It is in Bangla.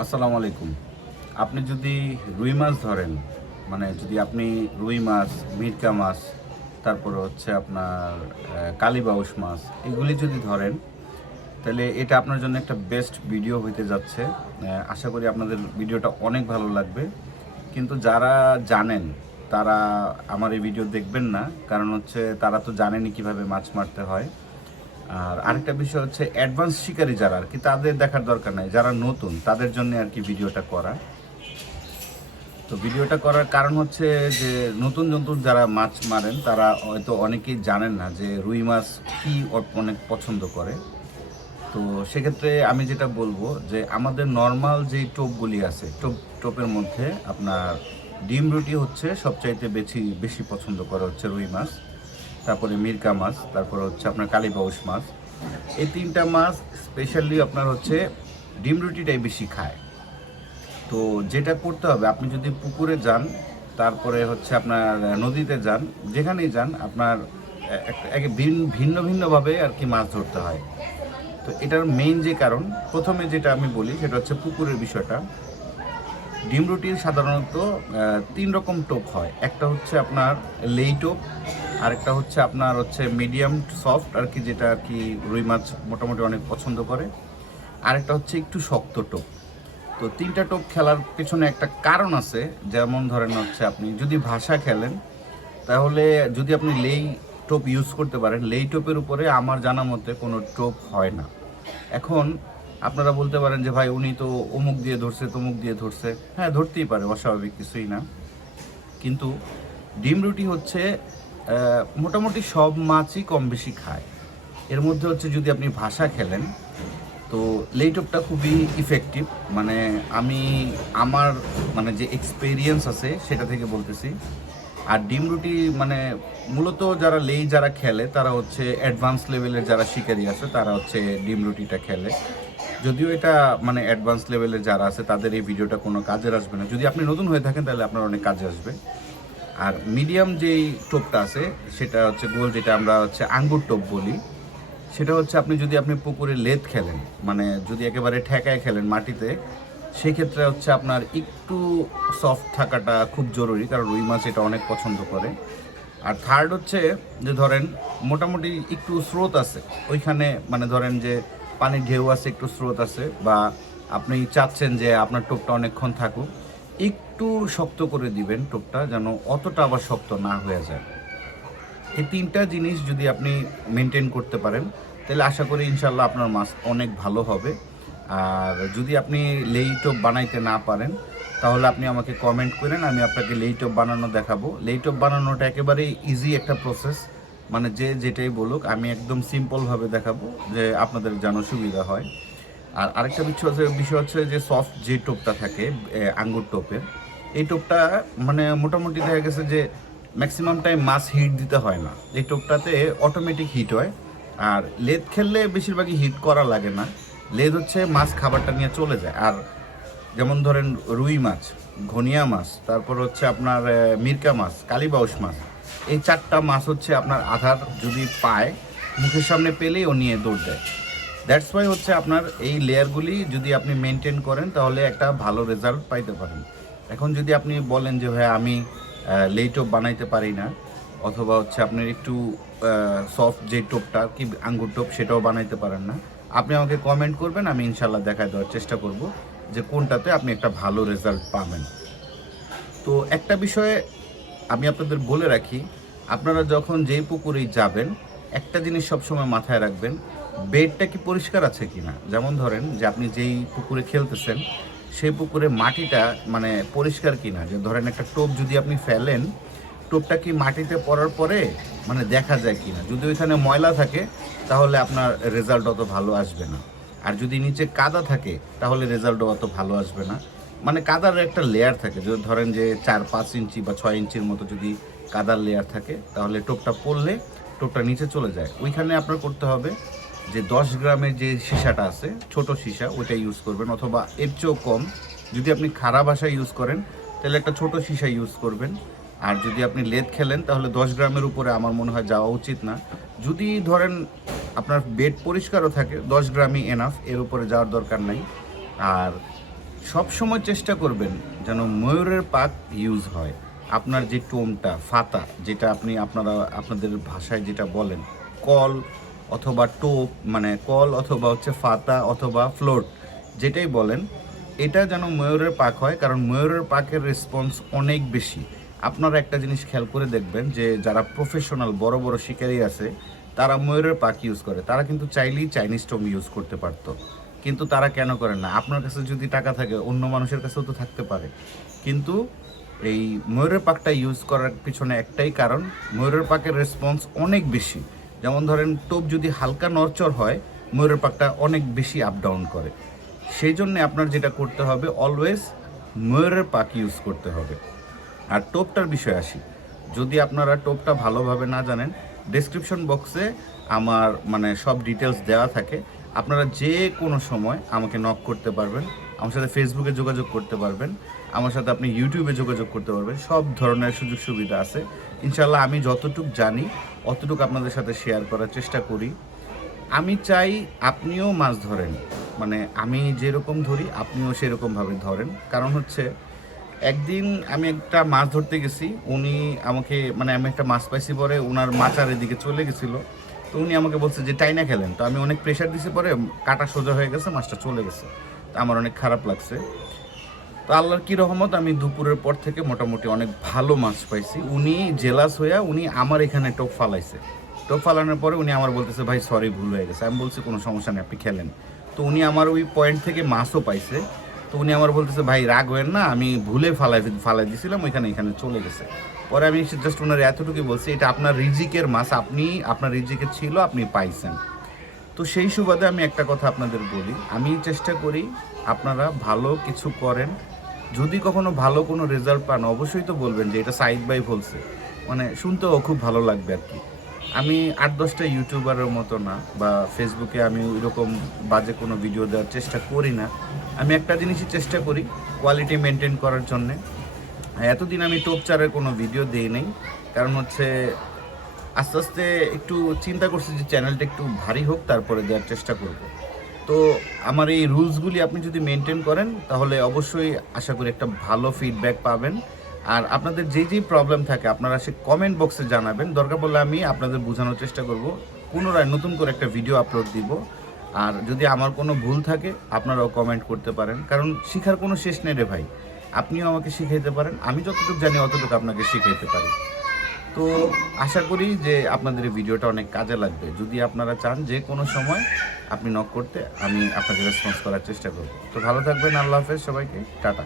আসসালামু আলাইকুম। আপনি যদি রুই মাছ ধরেন, মানে যদি আপনি রুই মাছ, মিরকা মাছ, তারপরে হচ্ছে আপনার কালীবাউস মাছ, এগুলি যদি ধরেন, তাহলে এটা আপনার জন্য একটা বেস্ট ভিডিও হইতে যাচ্ছে। আশা করি আপনাদের ভিডিওটা অনেক ভালো লাগবে। কিন্তু যারা জানেন তারা আমার এই ভিডিও দেখবেন না, কারণ হচ্ছে তারা তো জানেনই কিভাবে মাছ মারতে হয়। আর আরেকটা বিষয় হচ্ছে অ্যাডভান্স শিকারী যারা আর কি, তাদের দেখার দরকার নাই, যারা নতুন তাদের জন্য আর কি ভিডিওটা করা। তো ভিডিওটা করার কারণ হচ্ছে যে নতুন নতুন যারা মাছ মারেন তারা হয়তো অনেকেই জানেন না যে রুই মাছ কি অনেক পছন্দ করে। তো সেক্ষেত্রে আমি যেটা বলবো যে আমাদের নর্মাল যেই টোপগুলি আছে, টোপের মধ্যে আপনার ডিম রুটি হচ্ছে সবচাইতে বেশি বেশি পছন্দ করে হচ্ছে রুই মাছ, তারপরে মিরকা মাছ, তারপরে হচ্ছে আপনার কালীবাউস মাছ। এই তিনটা মাছ স্পেশালি আপনার হচ্ছে ডিম রুটিটাই বেশি খায়। তো যেটা করতে হবে, আপনি যদি পুকুরে যান, তারপরে হচ্ছে আপনার নদীতে যান, যেখানেই যান আপনার ভিন্ন ভিন্নভাবে আর কি মাছ ধরতে হয়। তো এটার মেইন যে কারণ, প্রথমে যেটা আমি বলি সেটা হচ্ছে পুকুরের বিষয়টা। ডিম রুটির সাধারণত তিন রকম টোপ হয়। একটা হচ্ছে আপনার লেই টোপ, আরেকটা হচ্ছে আপনার হচ্ছে মিডিয়াম সফট আর কি, যেটা আর কি রুই মাছ মোটামুটি অনেক পছন্দ করে। আরেকটা হচ্ছে একটু শক্ত টোপ। তো তিনটা টোপ খেলার পেছনে একটা কারণ আছে। যেমন ধরেন হচ্ছে আপনি যদি ভাষা খেলেন, তাহলে যদি আপনি লেই টোপ ইউজ করতে পারেন, লেই টোপের উপরে আমার জানা মতে কোনো টোপ হয় না। এখন আপনারা বলতে পারেন যে ভাই উনি তো অমুক দিয়ে ধরছে, তমুক দিয়ে ধরছে। হ্যাঁ, ধরতেই পারে, অস্বাভাবিক কিছুই না। কিন্তু ডিম রুটি হচ্ছে মোটামুটি সব মাছই কম বেশি খায়। এর মধ্যে হচ্ছে যদি আপনি ভাষা খেলেন, তো লেইটপটা খুবই ইফেক্টিভ। মানে আমি আমার মানে যে এক্সপেরিয়েন্স আছে সেটা থেকে বলতেছি। আর ডিম রুটি মানে মূলত যারা খেলে তারা হচ্ছে অ্যাডভান্স লেভেলের যারা শিকারী আছে তারা হচ্ছে ডিম রুটিটা খেলে। যদিও এটা মানে অ্যাডভান্স লেভেলের যারা আছে তাদের এই ভিডিওটা কোনো কাজের আসবে না। যদি আপনি নতুন হয়ে থাকেন তাহলে আপনার অনেক কাজে আসবে। আর মিডিয়াম যেই টোপটা আছে সেটা হচ্ছে গোল, যেটা আমরা হচ্ছে আঙ্গুর টোপ বলি। সেটা হচ্ছে আপনি পুকুরে লেদ খেলেন, মানে যদি একেবারে ঠেকায় খেলেন মাটিতে, সেক্ষেত্রে হচ্ছে আপনার একটু সফট থাকাটা খুব জরুরি, কারণ রুই মাছ এটা অনেক পছন্দ করে। আর থার্ড হচ্ছে যে ধরেন মোটামুটি একটু স্রোত আছে ওইখানে, মানে ধরেন যে পানির ঢেউ আছে, একটু স্রোত আছে, বা আপনি চাচ্ছেন যে আপনার টোপটা অনেকক্ষণ থাকুক, একটু শক্ত করে দিবেন টোপটা, যেন অতটা আবার শক্ত না হয়ে যায়। এই তিনটা জিনিস যদি আপনি মেনটেন করতে পারেন, তাহলে আশা করি ইনশাল্লাহ আপনার মাছ অনেক ভালো হবে। আর যদি আপনি লেই টোপ বানাইতে না পারেন, তাহলে আপনি আমাকে কমেন্ট করেন, আমি আপনাকে লেই টোপ বানানো দেখাবো। লেই টোপ বানানোটা একেবারেই ইজি একটা প্রসেস, মানে যে যেটাই বলুক আমি একদম সিম্পলভাবে দেখাবো, যে আপনাদের যেন সুবিধা হয়। আর আরেকটা বিষয় হচ্ছে যে সফট যে টোপটা থাকে আঙ্গুর টোপের, এই টোপটা মানে মোটামুটি দেখা গেছে যে ম্যাক্সিমাম টাইম মাছ হিট দিতে হয় না, এই টোপটাতে অটোমেটিক হিট হয়। আর লেদ খেললে বেশিরভাগই হিট করা লাগে না, লেদ হচ্ছে মাছ খাবারটা নিয়ে চলে যায়। আর যেমন ধরেন রুই মাছ, ঘনিয়া মাছ, তারপর হচ্ছে আপনার মিরকা মাছ, কালীবাউস মাছ, এই চারটা মাছ হচ্ছে আপনার আধার যদি পায়, মুখের সামনে পেলেই ও নিয়ে দৌড় দেয়। দ্যাটস ওয়াই হচ্ছে আপনার এই লেয়ারগুলি যদি আপনি মেনটেন করেন তাহলে একটা ভালো রেজাল্ট পাইতে পারেন। এখন যদি আপনি বলেন যে ভাই আমি লেই টোপ বানাইতে পারি না, অথবা হচ্ছে আপনার একটু সফট যে টোপটা কি আঙ্গুর টোপ সেটাও বানাইতে পারেন না, আপনি আমাকে কমেন্ট করবেন, আমি ইনশাল্লাহ দেখায় দেওয়ার চেষ্টা করব যে কোনটাতে আপনি একটা ভালো রেজাল্ট পাবেন। তো একটা বিষয়ে আমি আপনাদের বলে রাখি, আপনারা যখন যেই পুকুরেই যাবেন, একটা জিনিস সবসময় মাথায় রাখবেন, বেডটা কি পরিষ্কার আছে কিনা। যেমন ধরেন যে আপনি যেই পুকুরে খেলতেছেন সেই পুকুরে মাটিটা মানে পরিষ্কার কিনা। যে ধরেন একটা টোপ যদি আপনি ফেলেন, টোপটা কি মাটিতে পড়ার পরে মানে দেখা যায় কিনা। যদি ওইখানে ময়লা থাকে তাহলে আপনার রেজাল্ট অত ভালো আসবে না। আর যদি নিচে কাদা থাকে তাহলে রেজাল্টও অত ভালো আসবে না। মানে কাদার একটা লেয়ার থাকে, যদি ধরেন যে 4-5 ইঞ্চি বা 6 ইঞ্চির মতো যদি কাদার লেয়ার থাকে, তাহলে টোপটা পড়লে টোপটা নিচে চলে যায়। ওইখানে আপনার করতে হবে যে 10 গ্রামের যে সীসাটা আছে, ছোট সীসা, ওইটা ইউজ করবেন, অথবা এর চেয়েও কম। যদি আপনি খারাপ ভাষা ইউজ করেন তাহলে একটা ছোট সীসা ইউজ করবেন। আর যদি আপনি লেদ খেলেন তাহলে 10 গ্রামের উপরে আমার মনে হয় যাওয়া উচিত না। যদি ধরেন আপনার বেড পরিষ্কারও থাকে, 10 গ্রামই এনাফ, এর উপরে যাওয়ার দরকার নাই। আর সব সময় চেষ্টা করবেন যেন ময়ূরের পাক ইউজ হয়। আপনার যে টোমটা ফাতা, যেটা আপনি আপনাদের ভাষায় যেটা বলেন কল অথবা টোপ, মানে কল অথবা হচ্ছে ফাতা অথবা ফ্লোট, যেটাই বলেন, এটা যেন ময়ূরের পাক হয়। কারণ ময়ূরের পাকের রেসপন্স অনেক বেশি। আপনারা একটা জিনিস খেয়াল করে দেখবেন যে যারা প্রফেশনাল বড় বড় শিকারি আছে, তারা ময়ূরের পাক ইউজ করে। তারা কিন্তু চাইলেই চাইনিজ টোম ইউজ করতে পারতো, কিন্তু তারা কেন করেন না? আপনার কাছে যদি টাকা থাকে, অন্য মানুষের কাছেও তো থাকতে পারে। কিন্তু এই ময়ূরের পাকটা ইউজ করার পিছনে একটাই কারণ, ময়ূরের পাকের রেসপন্স অনেক বেশি। যেমন ধরেন টোপ যদি হালকা নড়চড় হয়, ময়ূরের পাকটা অনেক বেশি আপ ডাউন করে। সেই জন্যে আপনার যেটা করতে হবে, অলওয়েজ ময়ূরের পাক ইউজ করতে হবে। আর টোপটার বিষয়ে আসি, যদি আপনারা টোপটা ভালোভাবে না জানেন, ডেসক্রিপশন বক্সে আমার সব ডিটেলস দেওয়া থাকে। আপনারা যে কোনো সময় আমাকে নক করতে পারবেন, আমার সাথে ফেসবুকে যোগাযোগ করতে পারবেন, আমার সাথে আপনি ইউটিউবে যোগাযোগ করতে পারবেন। সব ধরনের সুযোগ সুবিধা আছে। ইনশাল্লাহ আমি যতটুকু জানি অতটুকু আপনাদের সাথে শেয়ার করার চেষ্টা করি। আমি চাই আপনিও মাছ ধরেন, আমি যেরকম ধরি আপনিও সেরকমভাবে ধরেন। কারণ হচ্ছে একদিন আমি একটা মাছ ধরতে গেছি, উনি আমাকে আমি একটা মাছ পাইছি, পরে ওনার মাচার এদিকে চলে গেছিলো। তো উনি আমাকে বলছে যে টাইনা খেলেন। তো আমি অনেক প্রেশার দিছি, পরে কাটা সোজা হয়ে গেছে, মাছটা চলে গেছে। তো আমার অনেক খারাপ লাগছে। তো আল্লাহর কি রহমত, আমি দুপুরের পর থেকে মোটামুটি অনেক ভালো মাছ পাইছি। উনি জেলাস হইয়া উনি আমার এখানে টোপ ফালাইছে। টোপ ফালানোর পরে উনি আমার বলতেছে, ভাই সরি, ভুল হয়ে গেছে। আমি বলছি কোনো সমস্যা নেই, আপনি খেলেন। তো উনি আমার ওই পয়েন্ট থেকে মাছও পাইছে। তো উনি আমার বলতেছে, ভাই রাগ হয়েন না, আমি ভুলে ফালাই দিয়েছিলাম, এখানে চলে গেছে। পরে আমি জাস্ট ওনার এতটুকুই বলছি, এটা আপনার রিজিকের মাছ, আপনার রিজিকের ছিল, আপনি পাইছেন। তো সেই সুবাদে আমি একটা কথা আপনাদের বলি, আমি চেষ্টা করি আপনারা ভালো কিছু করেন। যদি কখনো ভালো কোনো রেজাল্ট পান, অবশ্যই তো বলবেন যে এটা সাইদ ভাই বলছে, শুনতেও খুব ভালো লাগবে আর কি। আমি 8-10টা ইউটিউবারের মতো না, বা ফেসবুকে আমি ওইরকম বাজে কোনো ভিডিও দেওয়ার চেষ্টা করি না। আমি একটা জিনিসই চেষ্টা করি, কোয়ালিটি মেনটেন করার জন্যে। এতদিন আমি টোপচারের কোনো ভিডিও দিই নাই, কারণ হচ্ছে আস্তে আস্তে একটু চিন্তা করছি যে চ্যানেলটা একটু ভারী হোক, তারপরে দেওয়ার চেষ্টা করব। তো আমার এই রুলসগুলি আপনি যদি মেনটেন করেন, তাহলে অবশ্যই আশা করি একটা ভালো ফিডব্যাক পাবেন। আর আপনাদের যেই প্রবলেম থাকে আপনারা সে কমেন্ট বক্সে জানাবেন। দরকার পড়লে আমি আপনাদের বোঝানোর চেষ্টা করব, পুনরায় নতুন করে একটা ভিডিও আপলোড দিব। আর যদি আমার কোনো ভুল থাকে আপনারাও কমেন্ট করতে পারেন, কারণ শিখার কোনো শেষ নেই রে ভাই। আপনিও আমাকে শিখাইতে পারেন, আমি যতটুকু জানি অতটুকু আপনাকে শিখাইতে পারি। তো আশা করি যে আপনাদের এই ভিডিওটা অনেক কাজে লাগবে। যদি আপনারা চান যে কোনো সময় আপনি নক করতে, আমি আপনাকে রেসপন্স করার চেষ্টা করব। তো ভালো থাকবেন, আল্লাহ হাফেজ, সবাইকে টাটা।